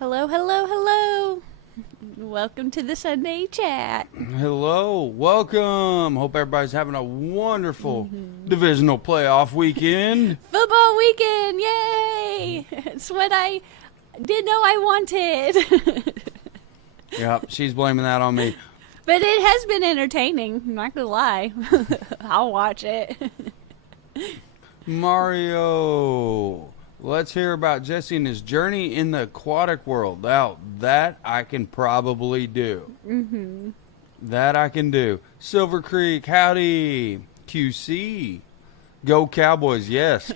Hello, hello, hello. Welcome to the Sunday chat. Hello, welcome. Hope everybody's having a wonderful divisional playoff weekend. Football weekend, yay! It's what I didn't know I wanted. Yep, she's blaming that on me. But it has been entertaining, I'm not gonna lie. I'll watch it. Mario, let's hear about Jesse and his journey in the aquatic world. Now, that I can probably do. That I can do. Silver Creek, howdy. QC, go Cowboys, yes.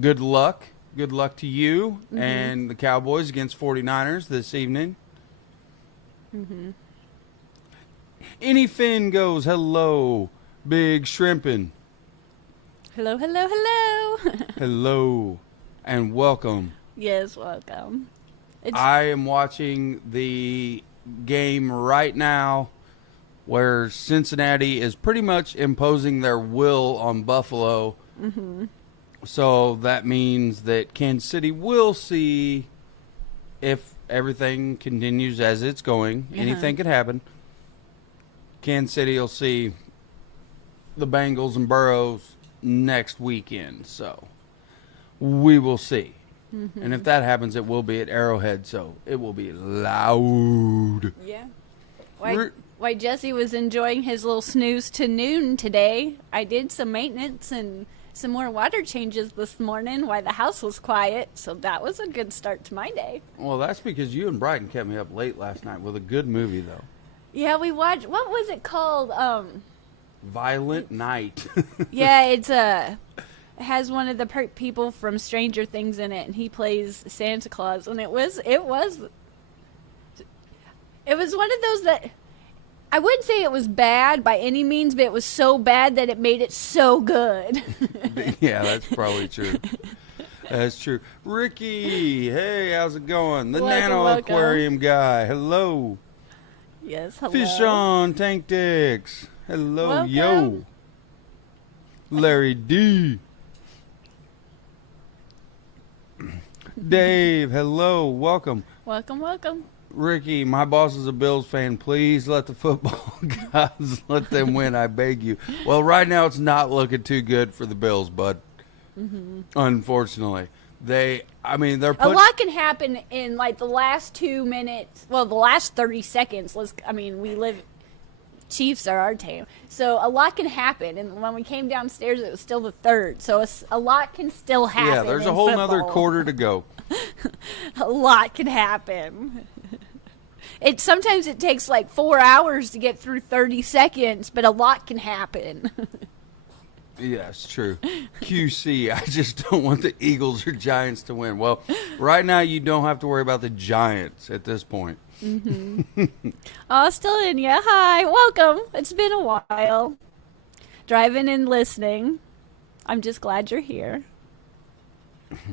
Good luck. Good luck to you and the Cowboys against 49ers this evening. Any Finn goes, hello, big shrimpin'. Hello, hello, hello. Hello, and welcome. Yes, welcome. I am watching the game right now where Cincinnati is pretty much imposing their will on Buffalo. So that means that Kansas City will see if everything continues as it's going. Anything could happen. Kansas City will see the Bengals and Burrows next weekend. So we will see. And if that happens, it will be at Arrowhead, so it will be loud. Yeah. Why Jesse was enjoying his little snooze to noon today, I did some maintenance and some more water changes this morning while the house was quiet, so that was a good start to my day. Well, that's because you and Brighton kept me up late last night with a good movie, though. Yeah, we watched, what was it called? Violent Night. Yeah, it has one of the people from Stranger Things in it, and he plays Santa Claus, and it was one of those that, I wouldn't say it was bad by any means, but it was so bad that it made it so good. Yeah, that's probably true. That's true. Ricky, hey, how's it going? The Nano Aquarium guy, hello. Yes, hello. Fish on Tank Dicks, hello, Welcome. yo. Larry D. Dave, hello, welcome. Welcome, welcome. Ricky, my boss is a Bills fan. Please let the football guys let them win, I beg you. Well, right now it's not looking too good for the Bills, bud. Unfortunately. They're a lot can happen in like the last 2 minutes. Well, the last 30 seconds. Chiefs are our team. So a lot can happen. And when we came downstairs, it was still the third. So a lot can still happen. Yeah, there's a whole nother quarter to go. A lot can happen. Sometimes it takes like 4 hours to get through 30 seconds, but a lot can happen. Yes, true. QC, I just don't want the Eagles or Giants to win. Well, right now you don't have to worry about the Giants at this point. Oh, still in ya. Hi, welcome. It's been a while. Driving and listening. I'm just glad you're here.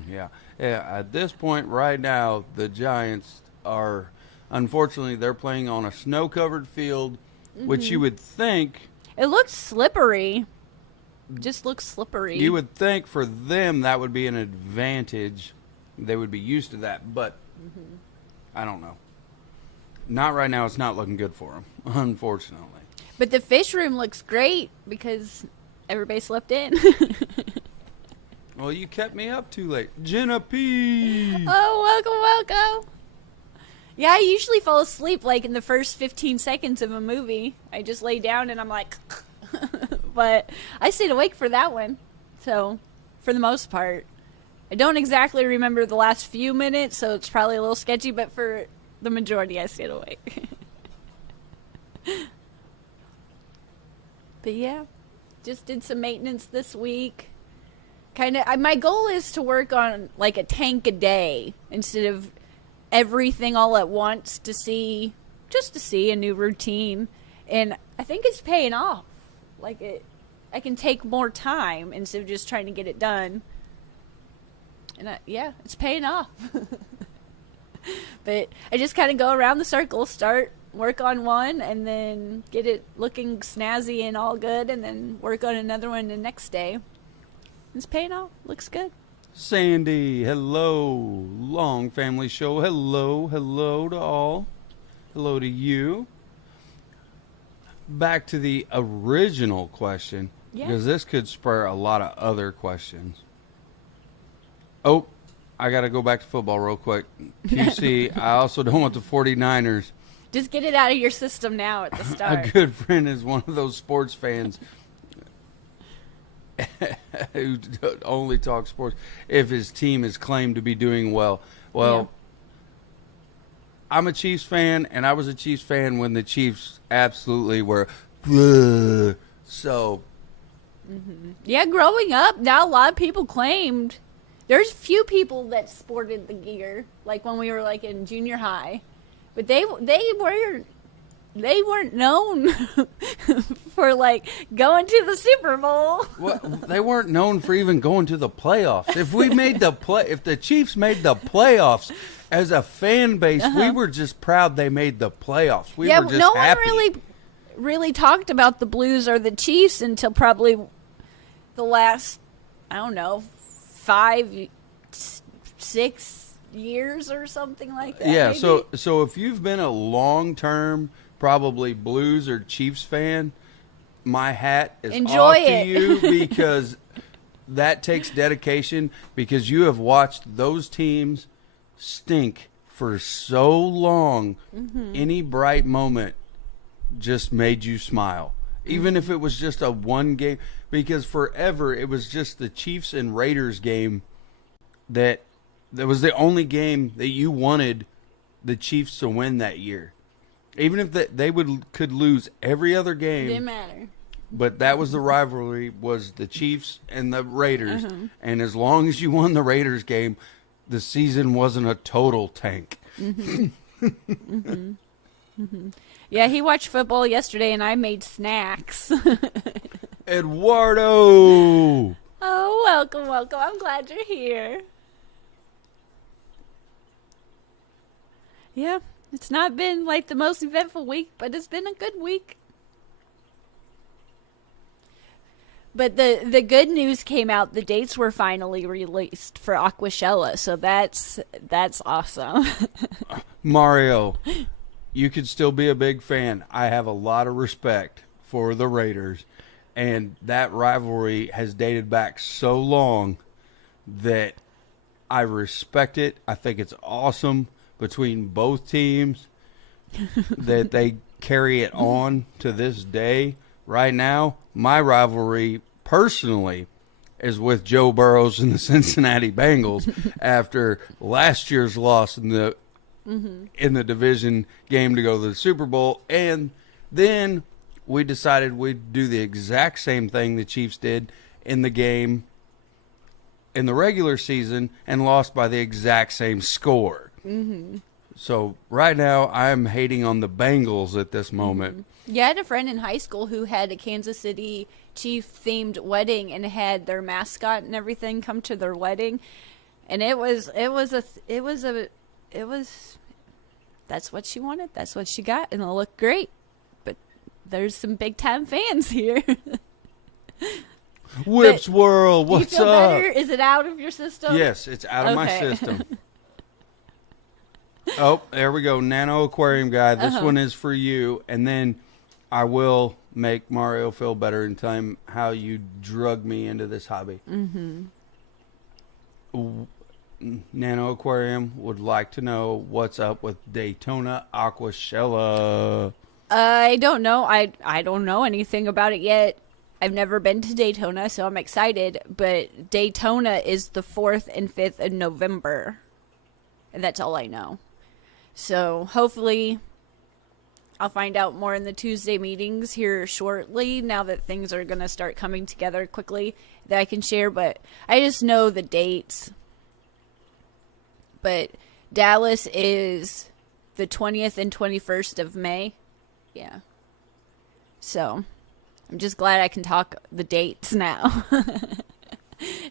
Yeah, at this point right now, the Giants are, unfortunately, they're playing on a snow-covered field, which you would think... It looks slippery. Just looks slippery. You would think for them that would be an advantage. They would be used to that, but I don't know. Not right now. It's not looking good for them, unfortunately. But the fish room looks great because everybody slept in. Well, you kept me up too late. Jenna P. Oh, welcome. Yeah, I usually fall asleep like in the first 15 seconds of a movie. I just lay down and I'm like... But I stayed awake for that one. So, for the most part. I don't exactly remember the last few minutes, so it's probably a little sketchy, but for the majority, I stayed awake. But yeah, just did some maintenance this week. My goal is to work on like a tank a day instead of everything all at once to see a new routine. And I think it's paying off. I can take more time instead of just trying to get it done. And it's paying off. But I just kind of go around the circle, work on one, and then get it looking snazzy and all good, and then work on another one the next day. It's paying off. Looks good. Sandy, hello. Long Family Show, hello. Hello to all. Hello to you. Back to the original question, because this could spur a lot of other questions. Oh, I got to go back to football real quick. QC, I also don't want the 49ers. Just get it out of your system now at the start. A good friend is one of those sports fans who only talks sports if his team is claimed to be doing well. Well, I'm a Chiefs fan, and I was a Chiefs fan when the Chiefs absolutely were. So. Yeah, growing up, now a lot of people claimed. There's few people that sported the gear, like when we were like in junior high. But they weren't known for like going to the Super Bowl. Well, they weren't known for even going to the playoffs. If the Chiefs made the playoffs as a fan base, we were just proud they made the playoffs. We were just no happy. one really talked about the Blues or the Chiefs until probably the last, I don't know, 5, 6 years or something like that. Yeah, maybe? so if you've been a long-term, probably Blues or Chiefs fan, my hat is off to you because that takes dedication, because you have watched those teams stink for so long. Any bright moment just made you smile. Even if it was just a one game, because forever it was just the Chiefs and Raiders game that was the only game that you wanted the Chiefs to win that year. Even if they could lose every other game. Didn't matter. But that was the rivalry, was the Chiefs and the Raiders. And as long as you won the Raiders game, the season wasn't a total tank. Yeah, he watched football yesterday and I made snacks. Eduardo! Oh, welcome. I'm glad you're here. Yeah, it's not been like the most eventful week, but it's been a good week. But the good news came out. The dates were finally released for Aquashella, so that's awesome. Mario, you could still be a big fan. I have a lot of respect for the Raiders, and that rivalry has dated back so long that I respect it. I think it's awesome between both teams that they carry it on to this day. Right now, my rivalry personally is with Joe Burrows and the Cincinnati Bengals after last year's loss in the division game to go to the Super Bowl. And then we decided we'd do the exact same thing the Chiefs did in the game in the regular season and lost by the exact same score. So right now I'm hating on the Bengals at this moment. Yeah, I had a friend in high school who had a Kansas City Chief themed wedding and had their mascot and everything come to their wedding, and that's what she wanted, that's what she got, and it looked great. But there's some big time fans here. Whips World, what's do you feel up? better? Is it out of your system? Yes, it's out of my system. Oh, there we go. Nano Aquarium guy. This one is for you. And then I will make Mario feel better and tell him how you drug me into this hobby. Nano Aquarium would like to know what's up with Daytona Aquashella. I don't know. I don't know anything about it yet. I've never been to Daytona, so I'm excited. But Daytona is the 4th and 5th of November. And that's all I know. So hopefully I'll find out more in the Tuesday meetings here shortly, now that things are going to start coming together quickly that I can share. But I just know the dates. But Dallas is the 20th and 21st of May. Yeah. So I'm just glad I can talk the dates now.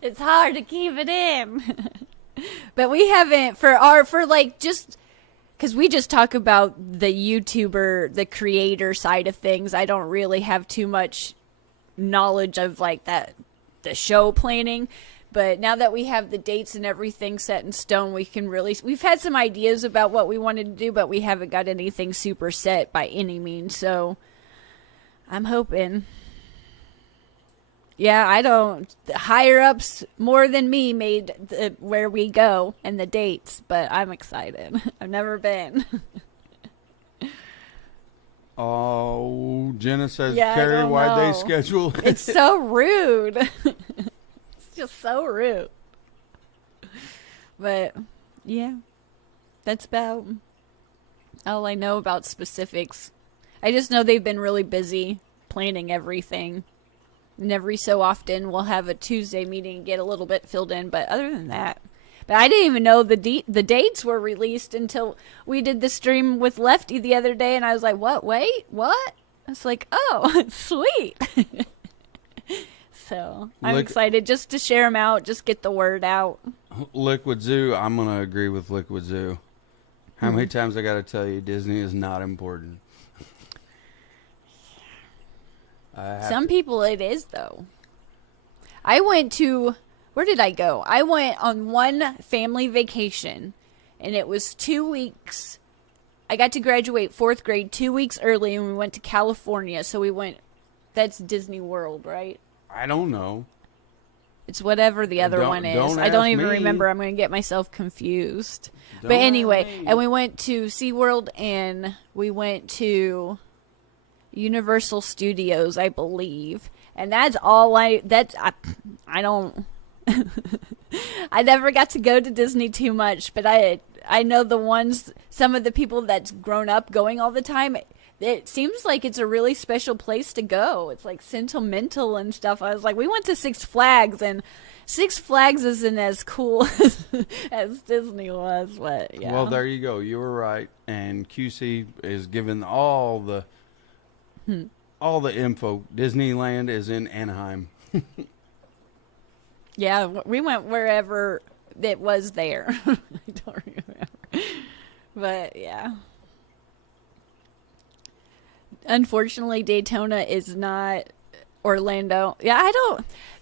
It's hard to keep it in. But we haven't, because we just talk about the YouTuber, the creator side of things. I don't really have too much knowledge of like that, the show planning. But now that we have the dates and everything set in stone, we can really... We've had some ideas about what we wanted to do, but we haven't got anything super set by any means. So I'm hoping. Yeah, I don't... The higher-ups more than me made where we go and the dates, but I'm excited. I've never been. Oh, Jenna says, Yeah, Carrie, why'd they know. schedule it? It's so rude. It's just so rude. But, yeah. That's about all I know about specifics. I just know they've been really busy planning everything. And every so often we'll have a Tuesday meeting and get a little bit filled in. But other than that... But I didn't even know the dates were released until we did the stream with Lefty the other day. And I was like, what? Wait, what? It's like, oh, sweet. So I'm excited just to share them out, just get the word out. Liquid Zoo, I'm going to agree with Liquid Zoo. How many times I got to tell you Disney is not important? Some people it is, though. I went to... Where did I go? I went on one family vacation, and it was 2 weeks. I got to graduate 4th grade 2 weeks early, and we went to California. So we went... That's Disney World, right? I don't know. It's whatever the other one is. I don't even remember. I'm going to get myself confused. But anyway, and we went to SeaWorld, and we went to Universal Studios, I believe. And that's all I don't... I never got to go to Disney too much, but I know some of the people that's grown up going all the time. It seems like it's a really special place to go. It's like sentimental and stuff. I was like, we went to Six Flags, and Six Flags isn't as cool as Disney was, but yeah. Well, there you go. You were right, and QC is given all the info. Disneyland is in Anaheim. Yeah, we went wherever it was there. I don't remember. But, yeah. Unfortunately, Daytona is not Orlando. Yeah,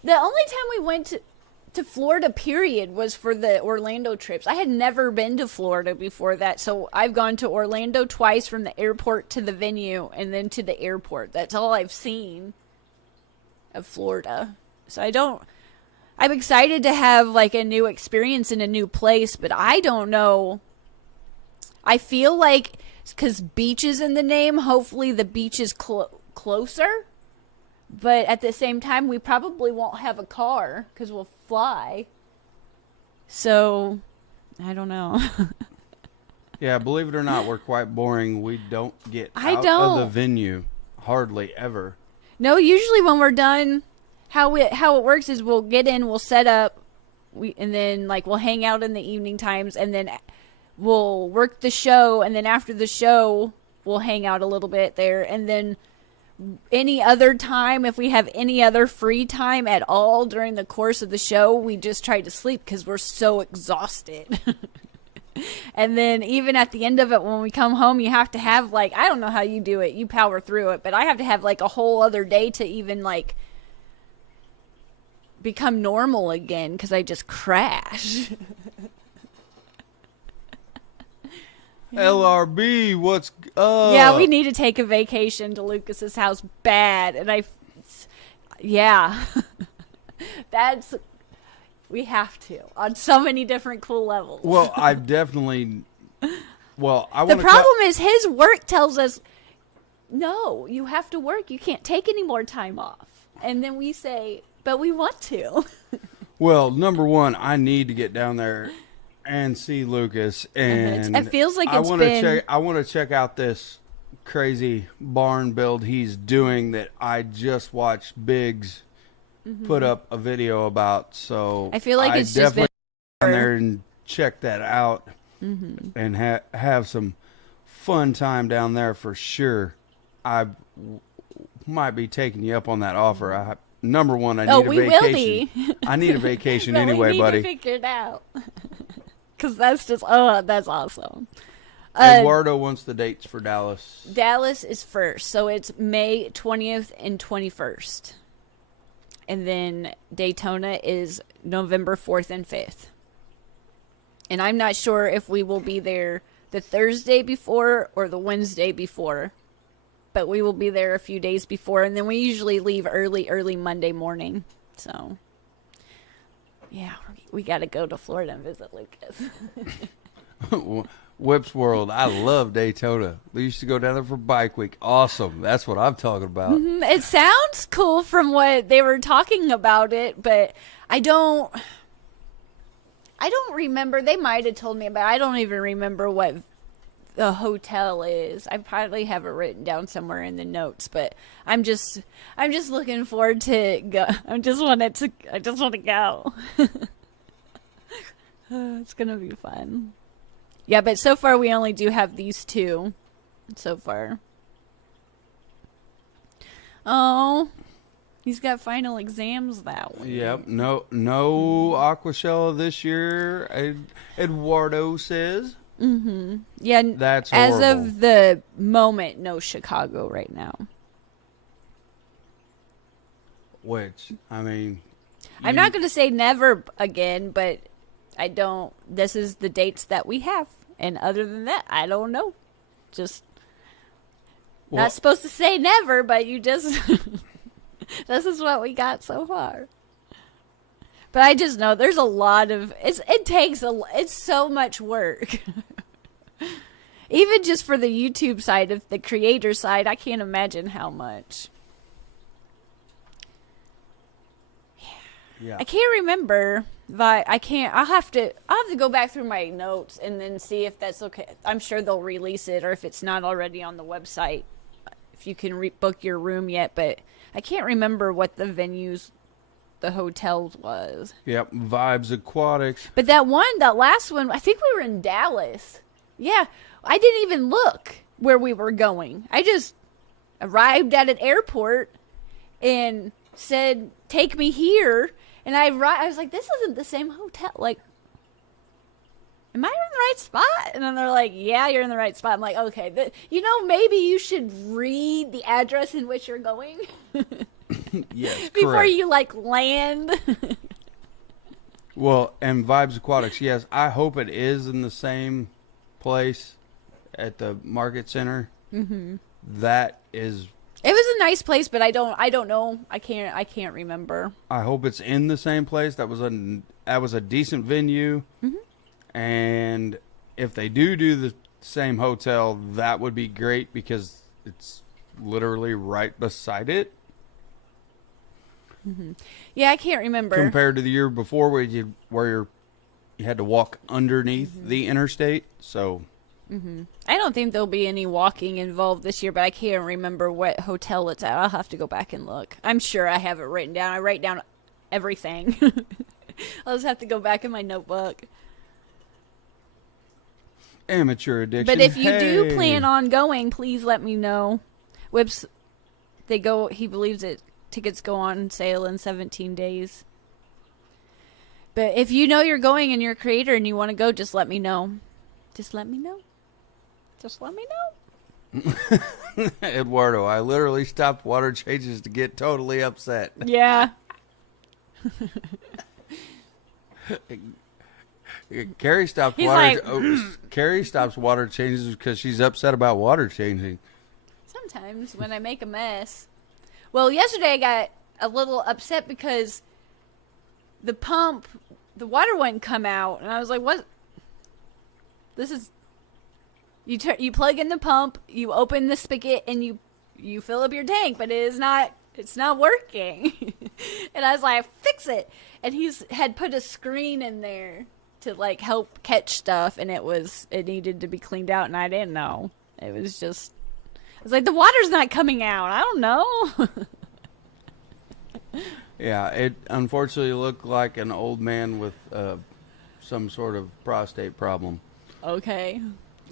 the only time we went to Florida, period, was for the Orlando trips. I had never been to Florida before that, so I've gone to Orlando twice from the airport to the venue and then to the airport. That's all I've seen of Florida. So I'm excited to have like a new experience in a new place, but I don't know. I feel like because beach is in the name, hopefully the beach is closer. But at the same time, we probably won't have a car because we'll fly. So, I don't know. Yeah, believe it or not, we're quite boring. We don't get out of the venue hardly ever. No, usually when we're done... How it works is we'll get in, we'll set up, and then like we'll hang out in the evening times, and then we'll work the show, and then after the show we'll hang out a little bit there, and then any other time, if we have any other free time at all during the course of the show, we just try to sleep because we're so exhausted. And then even at the end of it, when we come home, you have to have like, I don't know how you do it, you power through it, but I have to have like a whole other day to even like become normal again because I just crash. LRB, what's up? Yeah, we need to take a vacation to Lucas's house bad, and we have to on so many different cool levels. Well, I definitely. Well, the problem is his work tells us, no, you have to work. You can't take any more time off, and then we say, but we want to. Well, number one, I need to get down there and see Lucas, and it feels like I want to check out this crazy barn build he's doing that I just watched Biggs put up a video about. So I feel like it's definitely just been down there and check that out and have some fun time down there for sure. I might be taking you up on that offer. Number one, I need a vacation. Will be. I need a vacation but anyway, we need buddy. To figure it out. Because that's just, that's awesome. Eduardo wants the dates for Dallas. Dallas is first, so it's May 20th and 21st. and then Daytona is November 4th and 5th. And I'm not sure if we will be there the Thursday before or the Wednesday before. But we will be there a few days before, and then we usually leave early Monday morning. So, yeah, we got to go to Florida and visit Lucas. Whips World. I love Daytona. We used to go down there for Bike Week. Awesome. That's what I'm talking about. Mm-hmm. It sounds cool from what they were talking about it, but I don't remember. They might have told me about it. I don't even remember what the hotel is. I probably have it written down somewhere in the notes, but I'm just looking forward to go. I just want to go. It's gonna be fun. Yeah, but so far we only do have these two. So far. Oh, he's got final exams that week. Yep. No Aquashella this year. Eduardo says. Mm-hmm. Yeah, that's as horrible. of the moment, no Chicago right now. Which, I mean, I'm not going to say never again, but I don't. This is the dates that we have, and other than that, I don't know. Just not supposed to say never, but you just this is what we got so far. But I just know there's a lot of it's so much work. Even just for the YouTube side of the creator side, I can't imagine how much. Yeah. I can't remember, but I'll have to go back through my notes and then see if that's okay. I'm sure they'll release it, or if it's not already on the website, if you can book your room yet. But I can't remember what the hotels was. Yep, Vibes Aquatics. But that last one, I think we were in Dallas. Yeah, I didn't even look where we were going. I just arrived at an airport and said, "Take me here." And I was like, "This isn't the same hotel. Like, am I in the right spot?" And then they're like, "Yeah, you're in the right spot." I'm like, "Okay, maybe you should read the address in which you're going." Yes, before correct. you land. Well, and Vibes Aquatics, yes, I hope it is in the same place at the market center. Mm-hmm. That is. It was a nice place, but I don't know. I can't remember. I hope it's in the same place. That was a decent venue, mm-hmm. And if they do the same hotel, that would be great because it's literally right beside it. Mm-hmm. Yeah, I can't remember. Compared to the year before where you had to walk underneath mm-hmm. the interstate. So mm-hmm. I don't think there'll be any walking involved this year, but I can't remember what hotel it's at. I'll have to go back and look. I'm sure I have it written down. I write down everything. I'll just have to go back in my notebook. Amateur addiction. But if you do plan on going, please let me know. Whips, he believes it. Tickets go on sale in 17 days. But if you know you're going and you're a creator and you want to go, just let me know. Just let me know. Just let me know. Eduardo, I literally stopped water changes to get totally upset. Yeah. Carrie stops Carrie stops water changes because she's upset about water changing. Sometimes when I make a mess. Well, yesterday I got a little upset because the water wouldn't come out, and I was like, "What? This is." You plug in the pump, you open the spigot, and you fill up your tank, but it's not working. And I was like, "Fix it!" And had put a screen in there to like help catch stuff, and it needed to be cleaned out, and I didn't know. It was just. I was like, the water's not coming out. I don't know. Yeah, it unfortunately looked like an old man with some sort of prostate problem. Okay.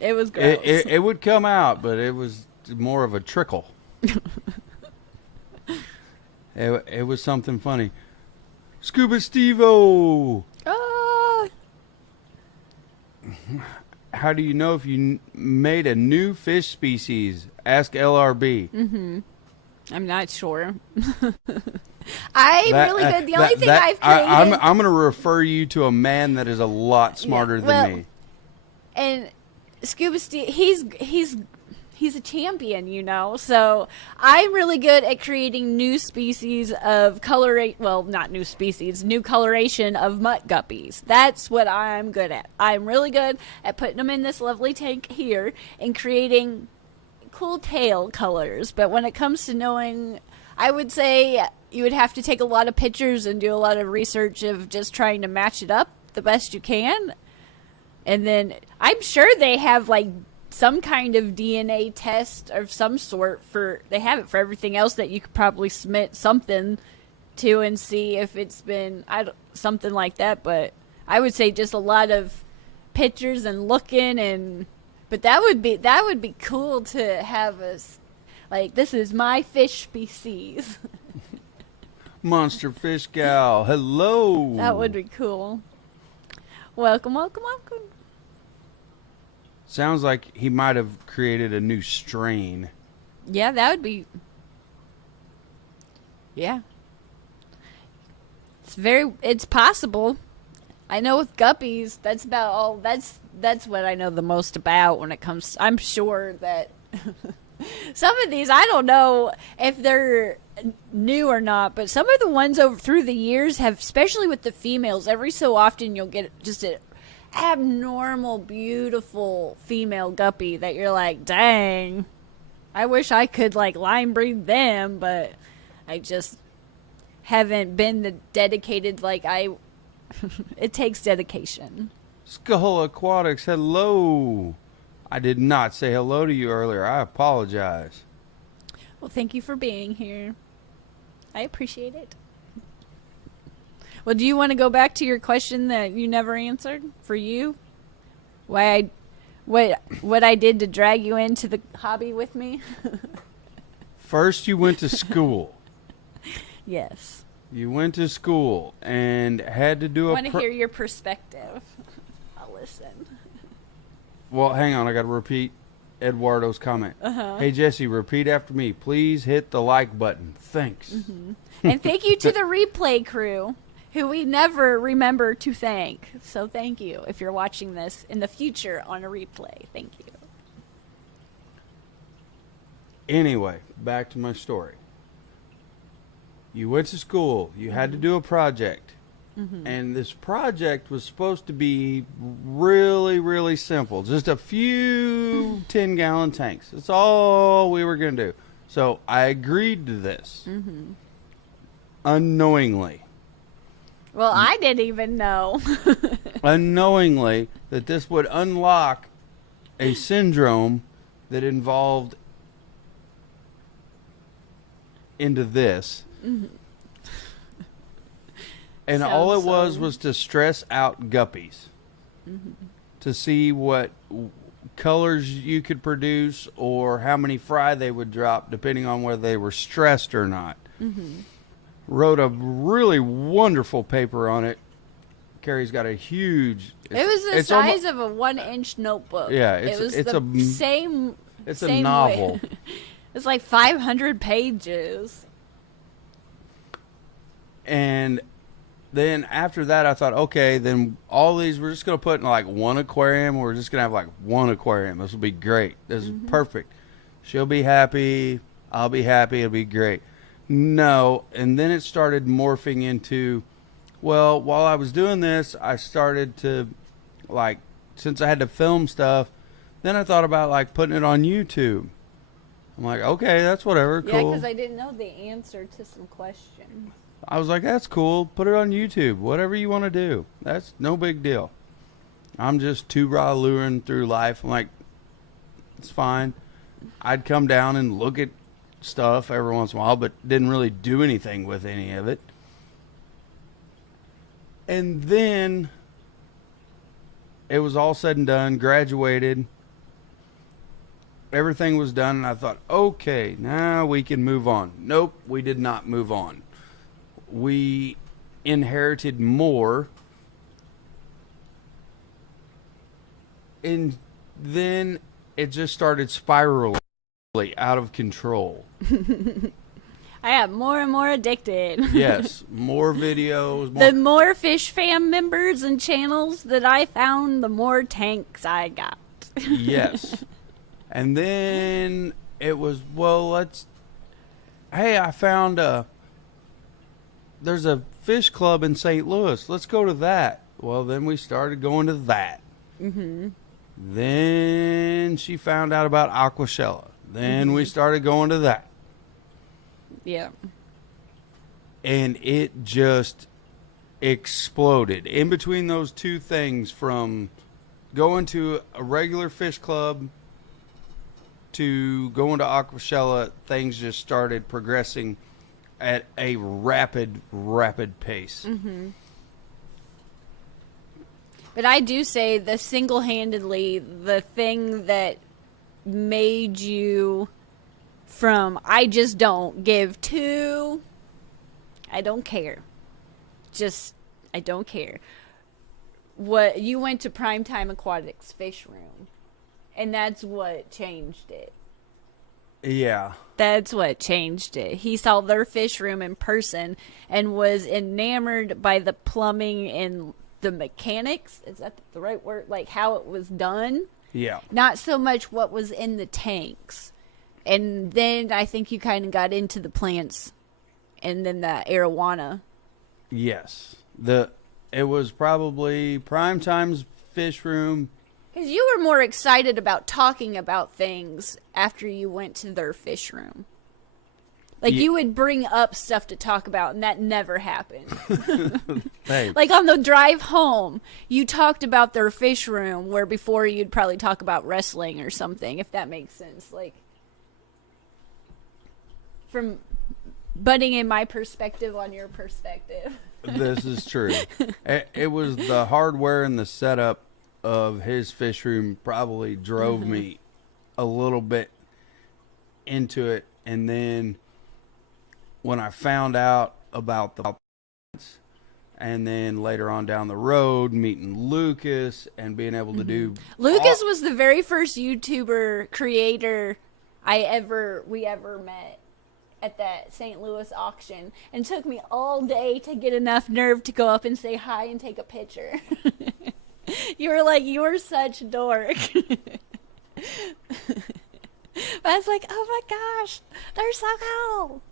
It was gross. It would come out, but it was more of a trickle. It was something funny. Scuba Steve-O! How do you know if you made a new fish species? Ask LRB. Mm-hmm. I'm not sure. I'm really good. The only thing I've created... I'm going to refer you to a man that is a lot smarter than me. And Scuba Steve, he's a champion, you know. So I'm really good at creating new species of not new species, new coloration of mutt guppies. That's what I'm good at. I'm really good at putting them in this lovely tank here and creating cool tail colors. But when it comes to knowing, I would say you would have to take a lot of pictures and do a lot of research of just trying to match it up the best you can. And then I'm sure they have like some kind of DNA test of some sort they have it for everything else that you could probably submit something to and see if it's been something like that. But I would say just a lot of pictures and looking, but that would be cool to have us like, this is my fish species. Monster fish gal, hello. That would be cool. Welcome, welcome, welcome. Sounds like he might have created a new strain. Yeah, that would be... Yeah. It's possible. I know with guppies, that's about all... That's what I know the most about when it comes... I'm sure that... some of these, I don't know if they're new or not, but some of the ones through the years have, especially with the females, every so often you'll get just a abnormal, beautiful female guppy that you're like, dang, I wish I could like line breed them, but I just haven't been the dedicated, it takes dedication. Skull Aquatics, hello. I did not say hello to you earlier. I apologize. Well, thank you for being here. I appreciate it. Well, do you want to go back to your question that you never answered for you? What I did to drag you into the hobby with me? First, you went to school. Yes. You went to school and had to do I want to hear your perspective. I'll listen. Well, hang on. I got to repeat Eduardo's comment. Uh-huh. Hey, Jesse, repeat after me. Please hit the like button. Thanks. Mm-hmm. And thank you to the replay crew, who we never remember to thank. So thank you if you're watching this in the future on a replay. Thank you. Anyway, back to my story. You went to school. You had to do a project. Mm-hmm. And this project was supposed to be really, really simple. Just a few 10-gallon tanks. That's all we were going to do. So I agreed to this. Mm-hmm. Unknowingly. Well, I didn't even know. Unknowingly that this would unlock a syndrome that involved into this. Mm-hmm. And all it was to stress out guppies. Mm-hmm. To see what colors you could produce or how many fry they would drop depending on whether they were stressed or not. Mm-hmm. Wrote a really wonderful paper on it. Carrie's got a huge... It was the size of a 1-inch notebook. Yeah, it's the same... It's a novel. It's like 500 pages. And then after that, I thought, okay, then all these we're just going to put in like one aquarium. We're just going to have like one aquarium. This will be great. This is perfect. She'll be happy. I'll be happy. It'll be great. No, and then it started morphing into, well, while I was doing this, I started to, like, since I had to film stuff, then I thought about, like, putting it on YouTube. I'm like, okay, that's whatever, cool. Yeah, because I didn't know the answer to some questions. I was like, that's cool. Put it on YouTube. Whatever you want to do. That's no big deal. I'm just too raw luring through life. I'm like, it's fine. I'd come down and look at stuff every once in a while, but didn't really do anything with any of it. And then it was all said and done, graduated. Everything was done, and I thought, okay, now we can move on. Nope, we did not move on. We inherited more. And then it just started spiraling out of control. I got more and more addicted. Yes, more videos. The more Fish Fam members and channels that I found, the more tanks I got. Yes. And then it was, hey, I found there's a fish club in St. Louis. Let's go to that. Well, then we started going to that. Mm-hmm. Then she found out about Aquashella. Then we started going to that. Yeah. And it just exploded. In between those two things, from going to a regular fish club to going to Aquashella, things just started progressing at a rapid pace. Mm-hmm. But I do say the single-handedly, the thing that made you from I just don't give to I don't care. Just, I don't care. What you went to Primetime Aquatics Fish Room, and that's what changed it. Yeah. That's what changed it. He saw their fish room in person and was enamored by the plumbing and the mechanics. Is that the right word? Like how it was done? Yeah. Not so much what was in the tanks. And then I think you kind of got into the plants and then the arowana. Yes. It was probably Primetime's fish room. Because you were more excited about talking about things after you went to their fish room. Like, you would bring up stuff to talk about, and that never happened. Hey. Like, on the drive home, you talked about their fish room, where before you'd probably talk about wrestling or something, if that makes sense. Like, from butting in my perspective on your perspective. This is true. It was the hardware and the setup of his fish room probably drove me a little bit into it. And then when I found out about the and then later on down the road meeting Lucas and being able to do Lucas was the very first YouTuber creator we ever met at that St. Louis auction, and took me all day to get enough nerve to go up and say hi and take a picture. You were like, you're such a dork. But I was like, oh my gosh, they're so cool.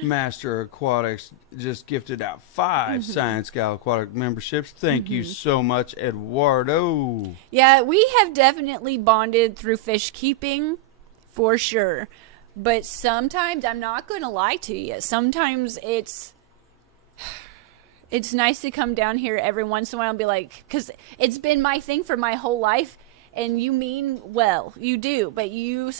Master Aquatics just gifted out 5 Science Gal Aquatic memberships. Thank you so much, Eduardo. Yeah, we have definitely bonded through fish keeping, for sure. But sometimes, I'm not going to lie to you, sometimes it's nice to come down here every once in a while and be like, because it's been my thing for my whole life, and you mean well, you do, but you're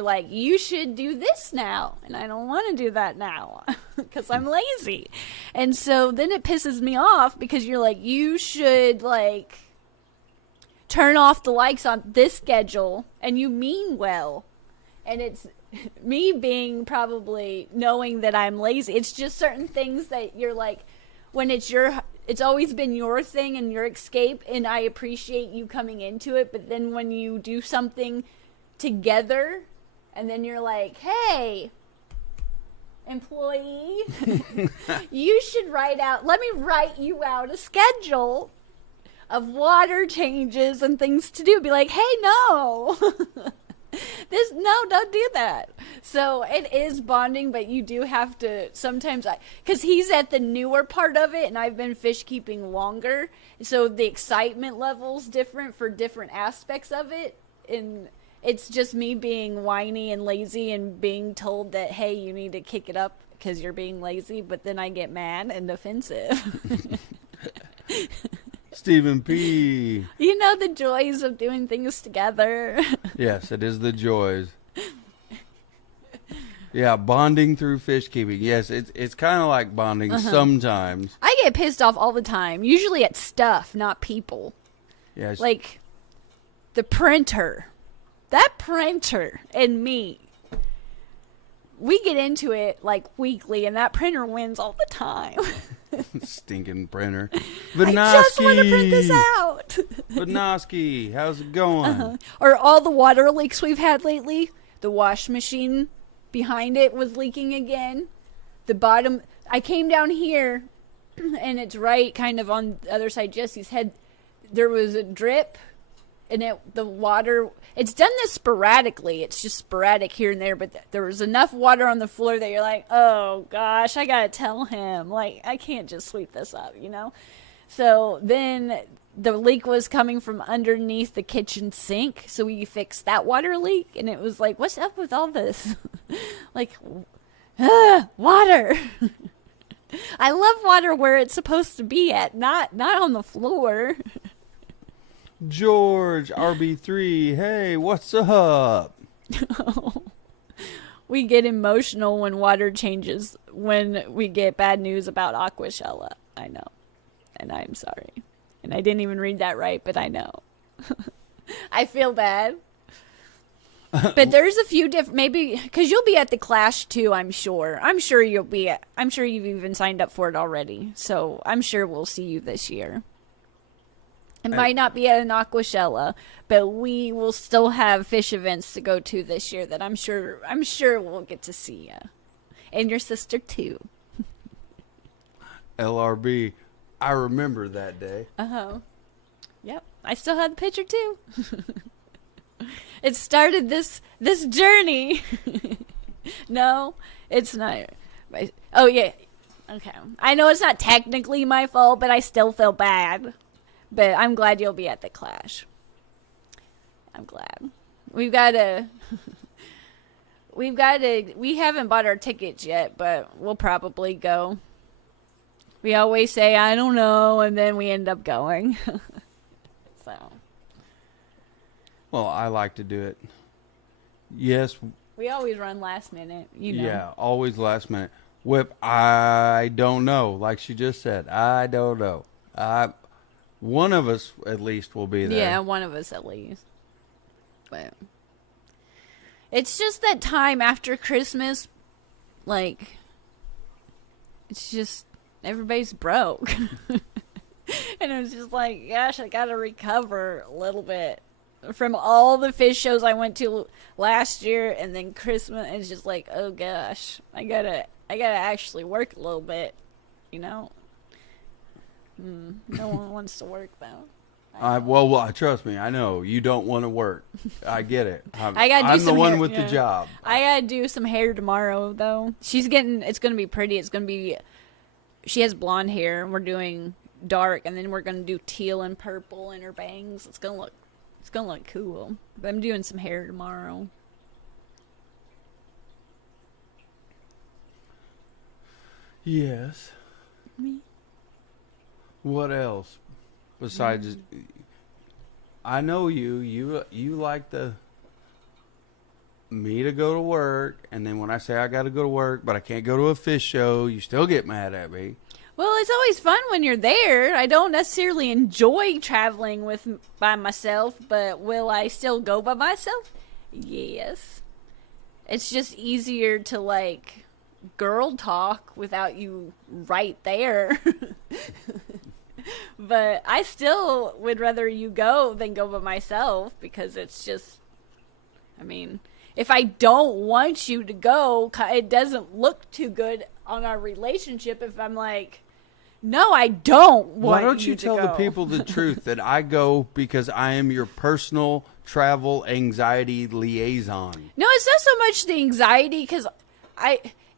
like, you should do this now, and I don't want to do that now, because I'm lazy. And so then it pisses me off, because you're like, you should, like, turn off the likes on this schedule, and you mean well. And it's me being probably knowing that I'm lazy. It's just certain things that you're like, when it's always been your thing and your escape, and I appreciate you coming into it. But then when you do something together, and then you're like, hey, employee, you should let me write you out a schedule of water changes and things to do. Be like, hey, no. Don't do that. So it is bonding, but you do have to sometimes, because he's at the newer part of it and I've been fish keeping longer, so the excitement level's different for different aspects of it, and it's just me being whiny and lazy and being told that, hey, you need to kick it up because you're being lazy, but then I get mad and defensive. Stephen P. You know the joys of doing things together. Yes, it is the joys. Yeah, bonding through fish keeping. Yes, it's kind of like bonding sometimes. I get pissed off all the time, usually at stuff, not people. Yes. Like the printer. That printer and me. We get into it like weekly, and that printer wins all the time. Stinking printer. I just want to print this out. Vinoski, how's it going? Or all the water leaks we've had lately. The wash machine behind it was leaking again. The bottom, I came down here, and it's right kind of on the other side Jesse's head. There was a drip, and the water, it's done this sporadically. It's just sporadic here and there, but there was enough water on the floor that you're like, oh gosh, I gotta tell him. Like, I can't just sweep this up, you know? So then the leak was coming from underneath the kitchen sink, so we fixed that water leak, and it was like, what's up with all this? Like, water. I love water where it's supposed to be at, not on the floor. George, RB3, hey, what's up? We get emotional when water changes, when we get bad news about Aquashella. I know. And I'm sorry. And I didn't even read that right, but I know. I feel bad. But there's a few different, maybe, because you'll be at the Clash too, I'm sure. I'm sure you'll be, I'm sure you've even signed up for it already. So I'm sure we'll see you this year. It might not be at an Aquashella, but we will still have fish events to go to this year that I'm sure we'll get to see you. And your sister too. LRB, I remember that day. Uh-huh. Yep. I still have the picture too. It started this journey. No, it's not. Oh, yeah. Okay. I know it's not technically my fault, but I still feel bad. But I'm glad you'll be at the Clash. I'm glad. We haven't bought our tickets yet, but we'll probably go. We always say, I don't know, and then we end up going. So. Well, I like to do it. Yes. We always run last minute, you know. Yeah, always last minute. Whip, I don't know. Like she just said, I don't know. One of us at least will be there. Yeah, one of us at least. But it's just that time after Christmas, like, it's just, everybody's broke. And it was just like, gosh, I gotta recover a little bit from all the fish shows I went to last year, and then Christmas. It's just like, oh gosh, I gotta actually work a little bit, you know. No one wants to work though. Well, trust me, I know you don't want to work. I get it. I'm the one with the job. I gotta do some hair tomorrow though. It's gonna be pretty. She has blonde hair, and we're doing dark, and then we're gonna do teal and purple in her bangs. It's gonna look cool. But I'm doing some hair tomorrow. Yes. Me. What else besides? I know you like me to go to work, and then when I say I got to go to work, but I can't go to a fish show, you still get mad at me. Well, it's always fun when you're there. I don't necessarily enjoy traveling by myself, but will I still go by myself? Yes. It's just easier to, like, girl talk without you right there. But I still would rather you go than go by myself, because it's just, I mean, if I don't want you to go, it doesn't look too good on our relationship if I'm like, no, I don't want you to go. Why don't you tell the people the truth that I go because I am your personal travel anxiety liaison? No, it's not so much the anxiety, because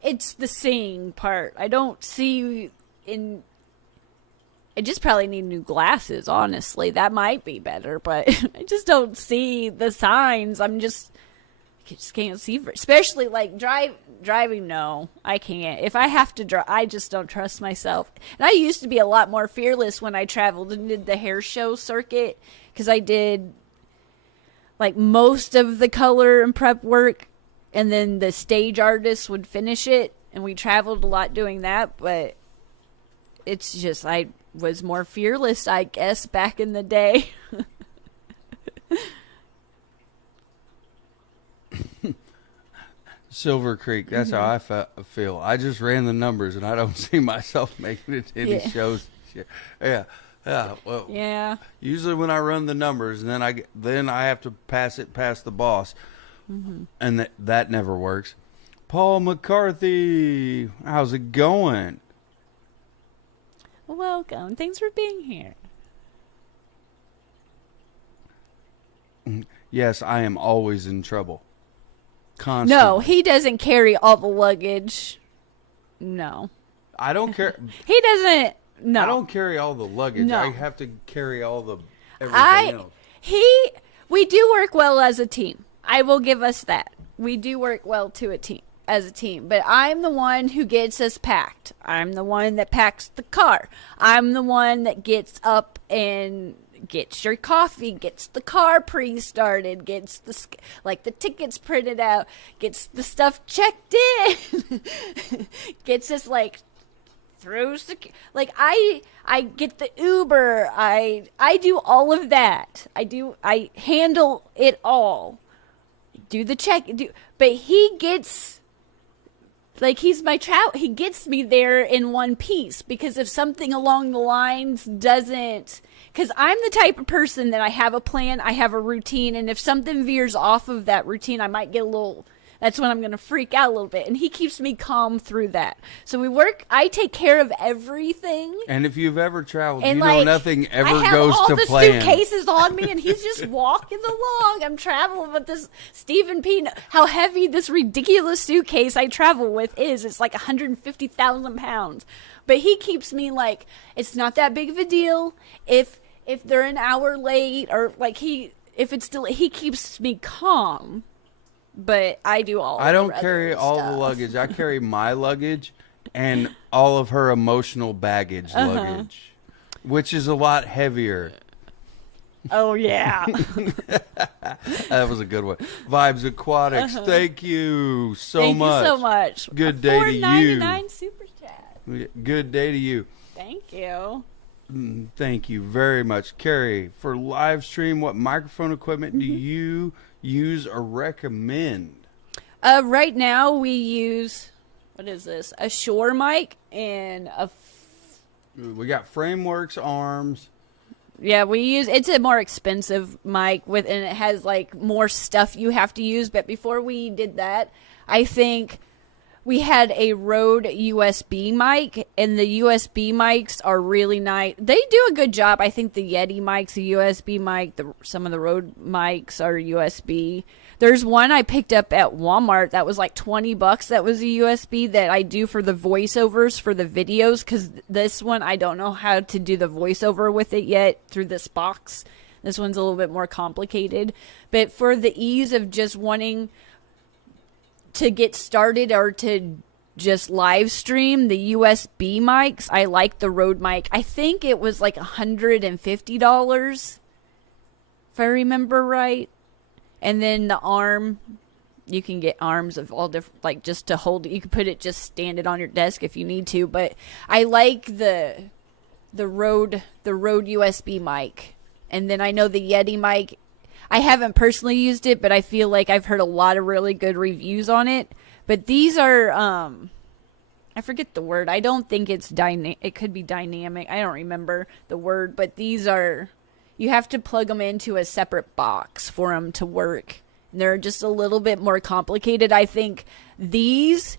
it's the seeing part. I don't see in... I just probably need new glasses, honestly. That might be better, but I just don't see the signs. I just can't see. Especially, like, driving, no, I can't. If I have to drive, I just don't trust myself. And I used to be a lot more fearless when I traveled and did the hair show circuit, because I did, like, most of the color and prep work, and then the stage artists would finish it, and we traveled a lot doing that, but it's just, I was more fearless, I guess, back in the day. Silver Creek, that's how I feel. I just ran the numbers, and I don't see myself making it to any shows. Yeah. Well, yeah. Usually when I run the numbers, and then I have to pass it past the boss, and that never works. Paul McCarthy. How's it going? Welcome. Thanks for being here. Yes, I am always in trouble. Constantly. No, he doesn't carry all the luggage. No. I don't care. He doesn't. No. I don't carry all the luggage. No. I have to carry all the everything else. We do work well as a team. I will give us that. We do work well as a team. But I'm the one who gets us packed. I'm the one that packs the car. I'm the one that gets up and gets your coffee, gets the car pre-started, gets the tickets printed out, gets the stuff checked in, gets us through I get the Uber. I do all of that. I handle it all. Do the check. But he gets he's my he gets me there in one piece, because if something along the lines doesn't, because I'm the type of person that I have a plan, I have a routine, and if something veers off of that routine, I might get that's when I'm going to freak out a little bit. And he keeps me calm through that. So I take care of everything. And if you've ever traveled, and you know nothing ever goes to plan. I have all the suitcases on me, and he's just walking along. I'm traveling with this Stephen P. How heavy this ridiculous suitcase I travel with is. It's 150,000 pounds. But he keeps me it's not that big of a deal. If they're an hour late, or if it's still, he keeps me calm. But I do all. I don't carry all the luggage. I carry my luggage and all of her emotional baggage luggage, which is a lot heavier. Oh yeah, that was a good one. Vibes Aquatics, thank you so much. Thank you so much. Good day to you. $4.99 super chat. Good day to you. Thank you. Thank you very much, Carrie. For live stream, what microphone equipment do you use or recommend? Right now we use, what is this? A Shure mic and we got Frameworks arms. Yeah, it's a more expensive mic and it has more stuff you have to use. But before we did that, I think we had a Rode USB mic, and the USB mics are really nice. They do a good job. I think the Yeti mic's a USB mic. Some of the Rode mics are USB. There's one I picked up at Walmart that was $20. That was a USB that I do for the voiceovers for the videos, because this one I don't know how to do the voiceover with it yet through this box. This one's a little bit more complicated. But for the ease of just wanting to get started or to just live stream the USB mics, I like the Rode mic. I think it was $150 if I remember right. And then the arm, you can get arms of all different, just to hold it. You can stand it on your desk if you need to. But I like the Rode USB mic. And then I know the Yeti mic, I haven't personally used it, but I feel like I've heard a lot of really good reviews on it. But these are, I forget the word. I don't think it's it could be dynamic. I don't remember the word, but these are, you have to plug them into a separate box for them to work. And they're just a little bit more complicated. I think these,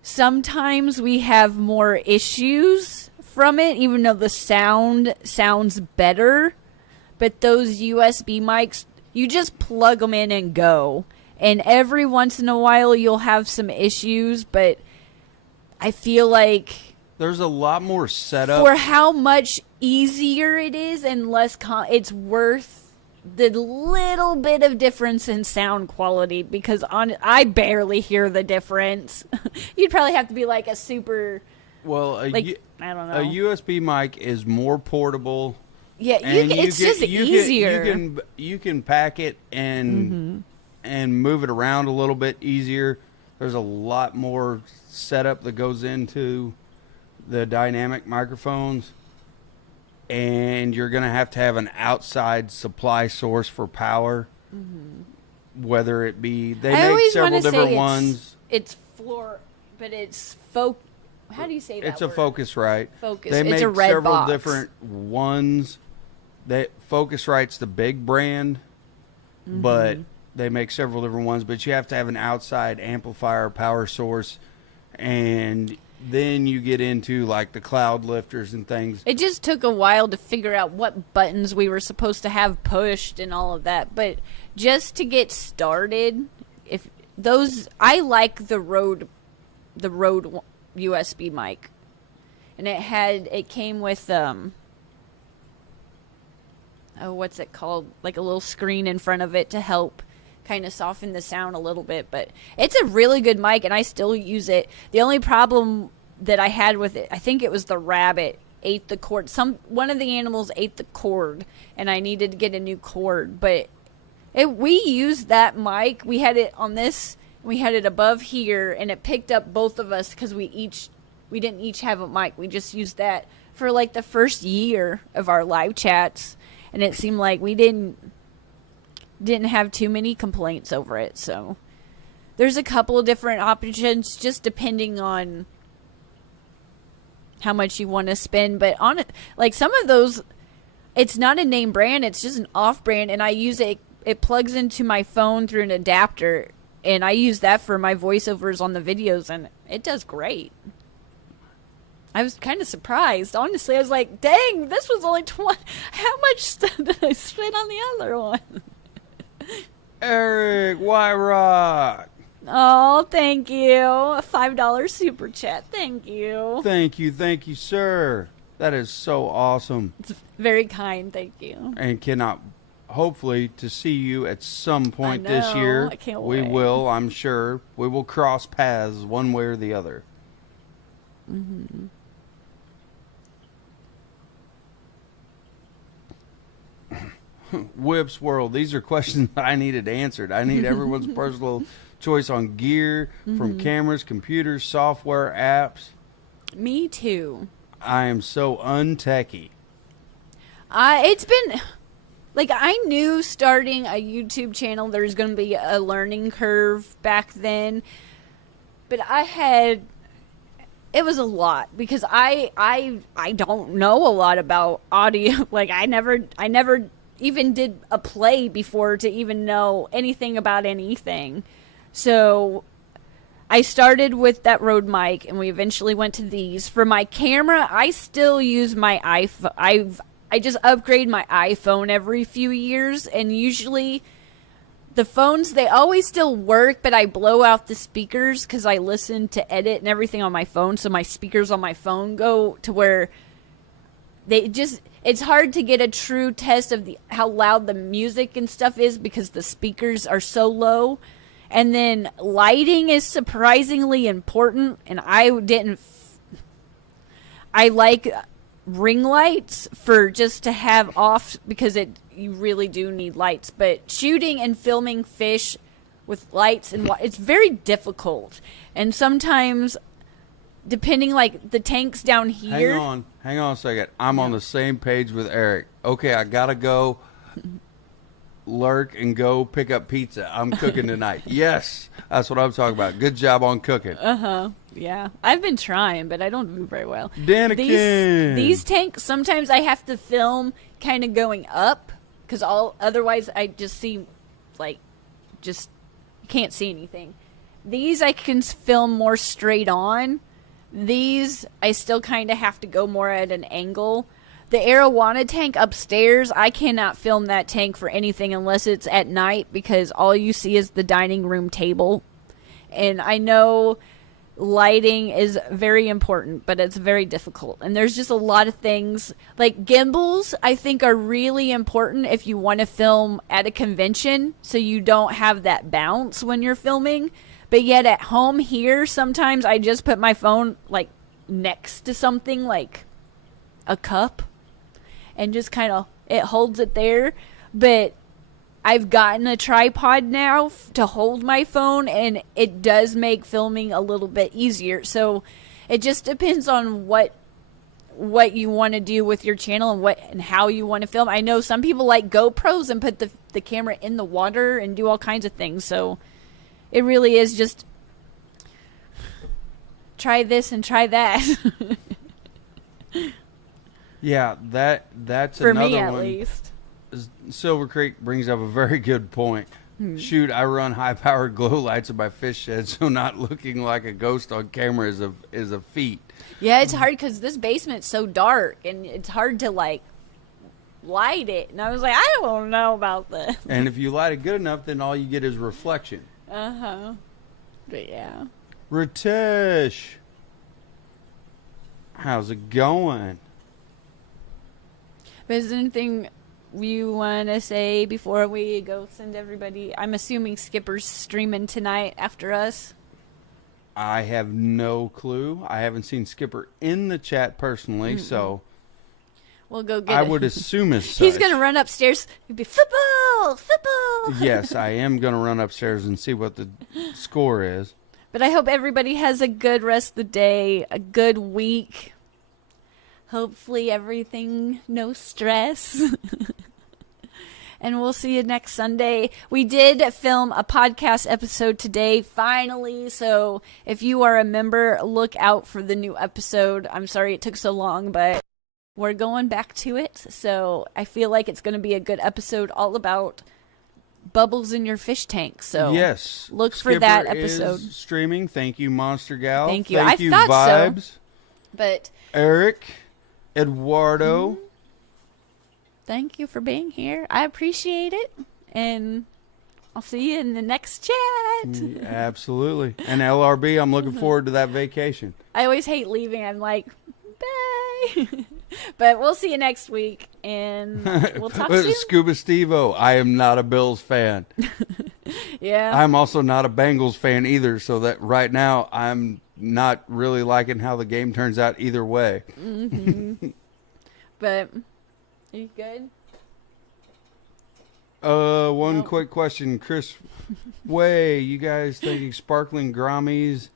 sometimes we have more issues from it, even though the sound sounds better. But those USB mics, you just plug them in and go. And every once in a while, you'll have some issues, but I feel like there's a lot more setup for how much easier it is and less. It's worth the little bit of difference in sound quality, because I barely hear the difference. You'd probably have to be a super. Well, I don't know. A USB mic is more portable. Yeah, it's just easier. You can pack it and move it around a little bit easier. There's a lot more setup that goes into the dynamic microphones, and you're going to have an outside supply source for power. Whether it be, they make several different ones. It's floor, but it's how do you say that? It's a Focusrite. Focus. They it's make a red several box. different ones. Focusrite's the big brand, but they make several different ones, but you have to have an outside amplifier power source, and then you get into like the cloud lifters and things. It just took a while to figure out what buttons we were supposed to have pushed and all of that. But just to get started, I like the Rode USB mic, and it came with what's it called? Like a little screen in front of it to help kind of soften the sound a little bit. But it's a really good mic, and I still use it. The only problem that I had with it, I think it was the rabbit ate the cord. One of the animals ate the cord, and I needed to get a new cord. But we used that mic. We had it on this. We had it above here, and it picked up both of us because we didn't each have a mic. We just used that for like the first year of our live chats, and it seemed like we didn't have too many complaints over it. So there's a couple of different options, just depending on how much you want to spend. But on it, like some of those, it's not a name brand, it's just an off brand, and I use it. It plugs into my phone through an adapter, and I use that for my voiceovers on the videos, and it does great. I was kind of surprised, honestly. I was like, dang, this was only 20. How much did I spend on the other one? Eric Wyrock. Oh, thank you. A $5 super chat. Thank you. Thank you, sir. That is so awesome. It's very kind. Thank you. And cannot, hopefully, to see you at some point I know, this year. I can't we wait. will, I'm sure. We will cross paths one way or the other. Mm-hmm. Whips World. These are questions that I needed answered. I need everyone's personal choice on gear, from cameras, computers, software, apps. Me too. I am so untechy. It's been like, I knew starting a YouTube channel there's going to be a learning curve back then, but it was a lot because I don't know a lot about audio. Like I never even did a play before to even know anything about anything. So I started with that Rode mic, and we eventually went to these. For my camera, I still use my iPhone. I just upgrade my iPhone every few years, and usually the phones, they always still work, but I blow out the speakers because I listen to edit and everything on my phone, so my speakers on my phone go to where it's hard to get a true test of how loud the music and stuff is because the speakers are so low. And then lighting is surprisingly important, and I like ring lights for just to have off because you really do need lights. But shooting and filming fish with lights and it's very difficult. And sometimes, depending, like the tanks down here. Hang on a second. I'm on the same page with Eric. Okay, I gotta go lurk and go pick up pizza. I'm cooking tonight. Yes, that's what I'm talking about. Good job on cooking. Yeah, I've been trying, but I don't do very well. Danikin. These tanks, sometimes I have to film kind of going up because otherwise I just see you can't see anything. These I can film more straight on. These I still kind of have to go more at an angle. The Arowana tank upstairs, I cannot film that tank for anything unless it's at night because all you see is the dining room table. And I know lighting is very important, but it's very difficult. And there's just a lot of things. Like gimbals, I think, are really important if you want to film at a convention so you don't have that bounce when you're filming. But yet at home here, sometimes I just put my phone like next to something like a cup and just kind of, it holds it there. But I've gotten a tripod now to hold my phone, and it does make filming a little bit easier. So it just depends on what you want to do with your channel and how you want to film. I know some people like GoPros and put the camera in the water and do all kinds of things. So it really is just try this and try that. Yeah, that's for another me at one. least. Silver Creek brings up a very good point. Shoot, I run high-powered glow lights in my fish shed, so not looking like a ghost on camera is a feat. Yeah, it's hard because this basement's so dark, and it's hard to, like, light it. And I was like, I don't know about this. And if you light it good enough, then all you get is reflection. Uh-huh. But, yeah. Ritesh, how's it going? But is there anything you want to say before we go send everybody? I'm assuming Skipper's streaming tonight after us. I have no clue. I haven't seen Skipper in the chat personally, so we'll go get I it. would assume as such. He's going to run upstairs. He'd be, football! Yes, I am going to run upstairs and see what the score is. But I hope everybody has a good rest of the day, a good week. Hopefully everything, no stress. And we'll see you next Sunday. We did film a podcast episode today, finally. So if you are a member, look out for the new episode. I'm sorry it took so long, but we're going back to it. So I feel like it's going to be a good episode all about bubbles in your fish tank. So yes, look Skipper for that episode. Is streaming. Thank you, Monster Gal. Thank you. Thank I you, thought Vibes. so. But Eric, Eduardo. Thank you for being here. I appreciate it. And I'll see you in the next chat. Absolutely. And LRB, I'm looking forward to that vacation. I always hate leaving. I'm like, bye. But we'll see you next week. And we'll talk soon. Scuba Steve-O, I am not a Bills fan. Yeah. I'm also not a Bengals fan either, so that right now I'm not really liking how the game turns out either way. Mm-hmm. But... Are you good? One quick question. Chris Way, you guys thinking sparkling Grammies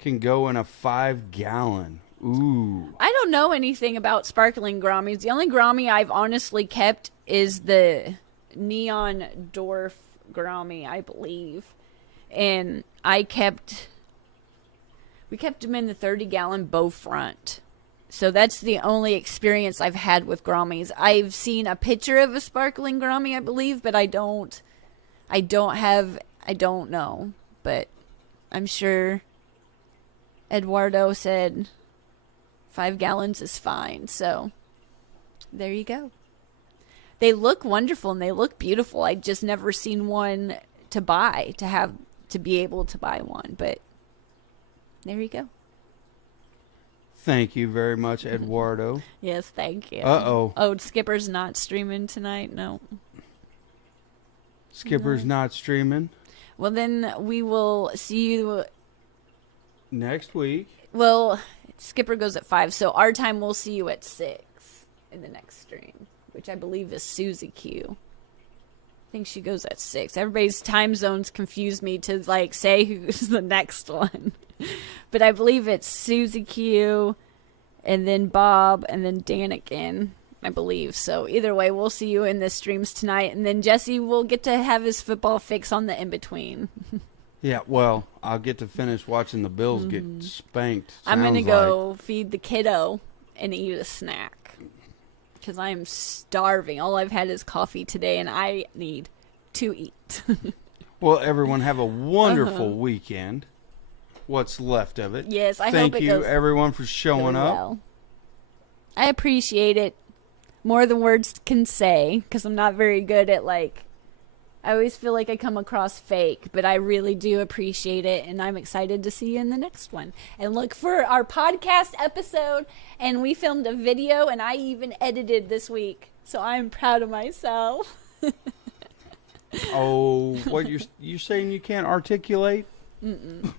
can go in a 5-gallon? Ooh. I don't know anything about sparkling Grammies. The only Grammy I've honestly kept is the Neon Dwarf Grammy, I believe. And we kept them in the 30-gallon bow front. So that's the only experience I've had with Grammies. I've seen a picture of a sparkling Grammy, I believe, but I don't know. But I'm sure Eduardo said 5 gallons is fine. So there you go. They look wonderful and they look beautiful. I just never seen one to buy, to be able to buy one. But there you go. Thank you very much, Eduardo. Yes, thank you. Uh-oh. Oh, Skipper's not streaming tonight? No. Skipper's not streaming. Well, then we will see you... Next week. Well, Skipper goes at 5, so our time we'll see you at 6 in the next stream, which I believe is Susie Q. I think she goes at 6. Everybody's time zones confuse me to, like, say who's the next one. But I believe it's Susie Q, and then Bob, and then Dan again, I believe. So either way, we'll see you in the streams tonight. And then Jesse will get to have his football fix on the in-between. Yeah, well, I'll get to finish watching the Bills get spanked. I'm going to go feed the kiddo and eat a snack. Because I am starving. All I've had is coffee today, and I need to eat. Well, everyone have a wonderful weekend. What's left of it. Yes, I hope it Thank you, goes everyone, for showing really up. well. I appreciate it more than words can say, because I'm not very good at, like, I always feel like I come across fake, but I really do appreciate it, and I'm excited to see you in the next one. And look for our podcast episode, and we filmed a video, and I even edited this week, so I'm proud of myself. Oh, what you saying you can't articulate? Mm-mm.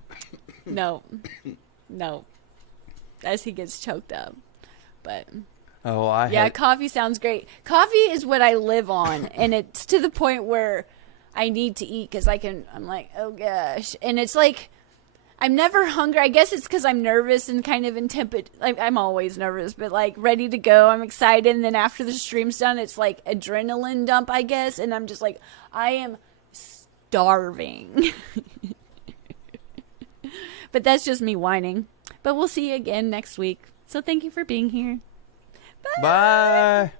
No. As he gets choked up. But coffee sounds great. Coffee is what I live on, and it's to the point where I need to eat because I'm like, oh gosh. And it's like, I'm never hungry. I guess it's because I'm nervous and kind of intimidated. Like, I'm always nervous, but like ready to go. I'm excited. And then after the stream's done, it's like adrenaline dump, I guess. And I'm just like, I am starving. But that's just me whining. But we'll see you again next week. So thank you for being here. Bye. Bye.